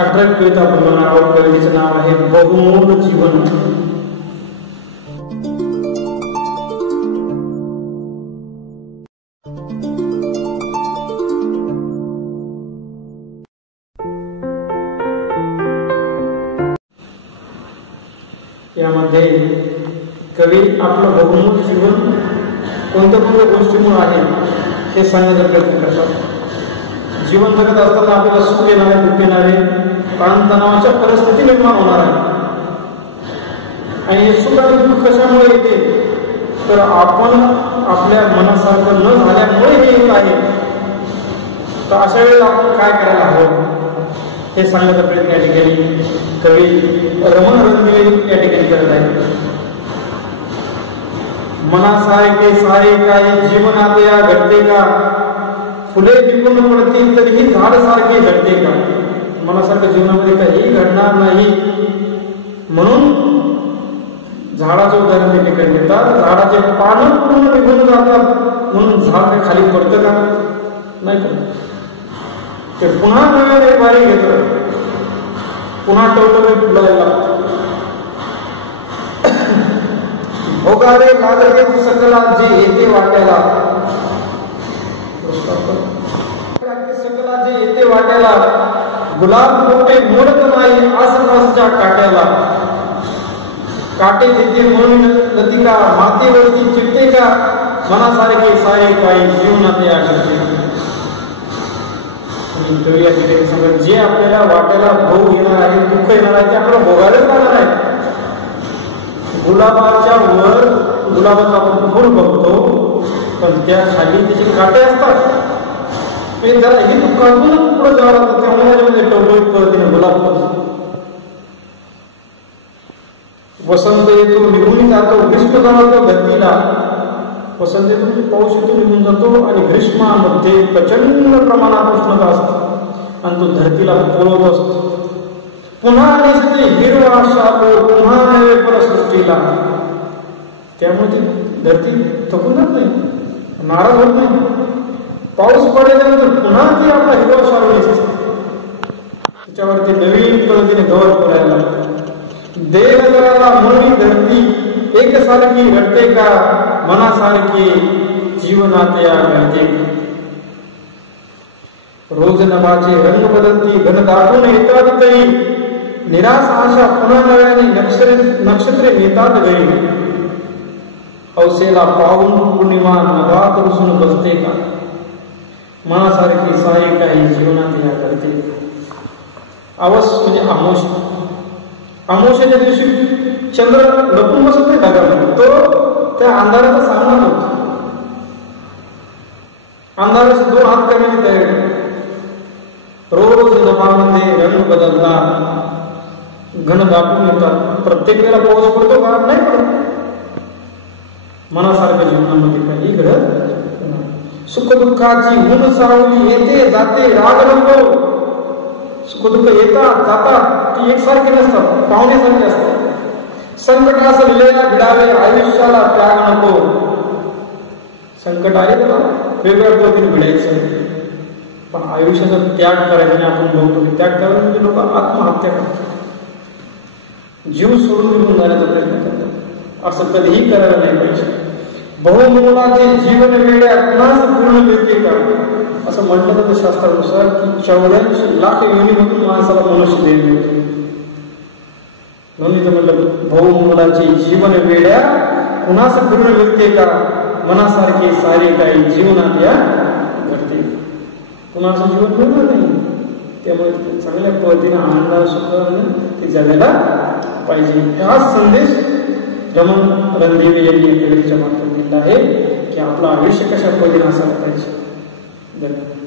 18 कविता आपण म्हणणार आहोत. कवितेचं नाव आहे बहुमोल जीवन. यामध्ये कवी आपलं बहुमोल जीवन कोणत्या कोणत्या गोष्टीमुळे आहे हे सांगण्याचा प्रयत्न करतात. जीवन जगत असताना आपल्याला सुख येणारे, दुःख येणारे, ताणतणावाच्या परिस्थिती निर्माण होणार आहे. आणि हे सुख आणि दुःख कशामुळे येते तर आपण आपल्या मनासारखं न झाल्यामुळे हे येत आहे. तर अशा वेळेला आपण काय करायला हवं हे सांगण्याचा प्रयत्न या ठिकाणी कवी रमण रंगवे या ठिकाणी करत आहे. मनासारखे सारे काय जीवनात या घडते का, फुले पिकून पडतील तरीही झाड सारखे घडते का. मनासारखं जीवनामध्ये काही घडणार नाही म्हणून झाडाचं उदाहरण ते ठिकाणी देतात. झाडाचे पानं पूर्ण निघून जातात म्हणून झाड खाली पडतं का, नाही का. ते पुन्हा नव्याने वारी घेतं, पुन्हा टवटवीत फुलायला लागतं. भोगावे लागते सकला जे येते वाट्याला, सकला जे येते वाट्याला, गुलाब कोटे मोडत नाही आसपासच्या काट्याला. काटे देते म्हणून लतिका, मातेवरती चिपते का, मनासारखे सारे काही जीवनात या घडते. जे आपल्याला वाट्याला भोग येणार आहे, दुःख येणार आहे ते आपल्याला भोगायलाच लागणार आहे. गुलाबाच्या वर गुलाबाचा आपण फूल बघतो पण त्या खाली त्याचे काटे असतात. त्याला हे दुःखातून पुढे जावं लागतं. त्यामुळे टवटवीत पद्धतीने गुलाब. वसंत येतो निघून जातो, ग्रीष्म जातो धरतीला. वसंत येतो म्हणजे पाऊस येतो निघून जातो आणि ग्रीष्मामध्ये प्रचंड प्रमाणात उष्णता असते आणि तो धरतीला पोळवत असतो. पुन्हा दिसते हिरवा शाप, पुन्हा नवे परसृष्टीला. त्यामुळे ती धरती थकून जात नाही, नाराज होत नाही. पाऊस पडल्यानंतर पुन्हा ती आपला हिरवा शाप दिसते, त्याच्यावरती नवीन पद्धतीने गवत पडायला लागतं. देहगराला मोरी धरती एकसारखी घडते का, मनासारखी जीवनात या घडते. रोज नभाचे रंग बदलती, घन दाटून येतात तरी, निराश आशा पुन्हा नव्याने नक्षत्रे नेतात घरी. हौसेला पाहून पौर्णिमा नभात रुसून बसते का, मनासारखी सारी काही जीवनात या घडते. अवश्य म्हणजे आमोश. आमोशाच्या दिवशी चंद्र लपून बसत नाही ढगामध्ये, तो त्या अंधाराचा सामना करतो. अंधाराचे 2 हात करण्याची तयारी. रोज नभामध्ये रंग बदलला, घन दाटून येतात. प्रत्येक वेळेला पाऊस पडतो का, नाही पडत. मनासारख्या जीवनामध्ये काही घडत. सुखदुःखाची ऊन सावली येते जाते, राग नको. सुखदुःख येतात जातात, ती एकसारखी नसतात, पाहुण्यासारखी असतात. संकटास लिहिलेला भिडावे, आयुष्याला त्याग नको. संकट आले तर वेगवेगळ्या पद्धतीने भिडायचं, पण आयुष्याचा त्याग करायचा नाही. आपण बघतो की त्याग करायला म्हणजे लोक आत्महत्या करतात, जीव सोडून निघून जाण्याचा प्रयत्न करतात. असं कधीही करायला नाही पाहिजे. बहुमोलाचे जीवन वेड्या पुन्हाच पूर्ण मिळते का, असं म्हटलं जातं शास्त्रानुसार की 84 लाख योनीमधून माणसाला मनुष्य देह मिळतो. म्हणून इथं म्हटलं बहुमोलाचे जीवन वेड्या पुन्हाच पूर्ण मिळते का, मनासारखे सारे काही जीवनात या घडते. कुणाचं जीवन मिळणार नाही. त्यामुळे चांगल्या पद्धतीने आनंद सुखाने ते जगायला पाहिजे. हा संदेश रमण रणदिवे यांनी कवितेच्या माध्यमातून दिला आहे की आपलं आयुष्य कशा पद्धतीने असायला पाहिजे. धन्यवाद.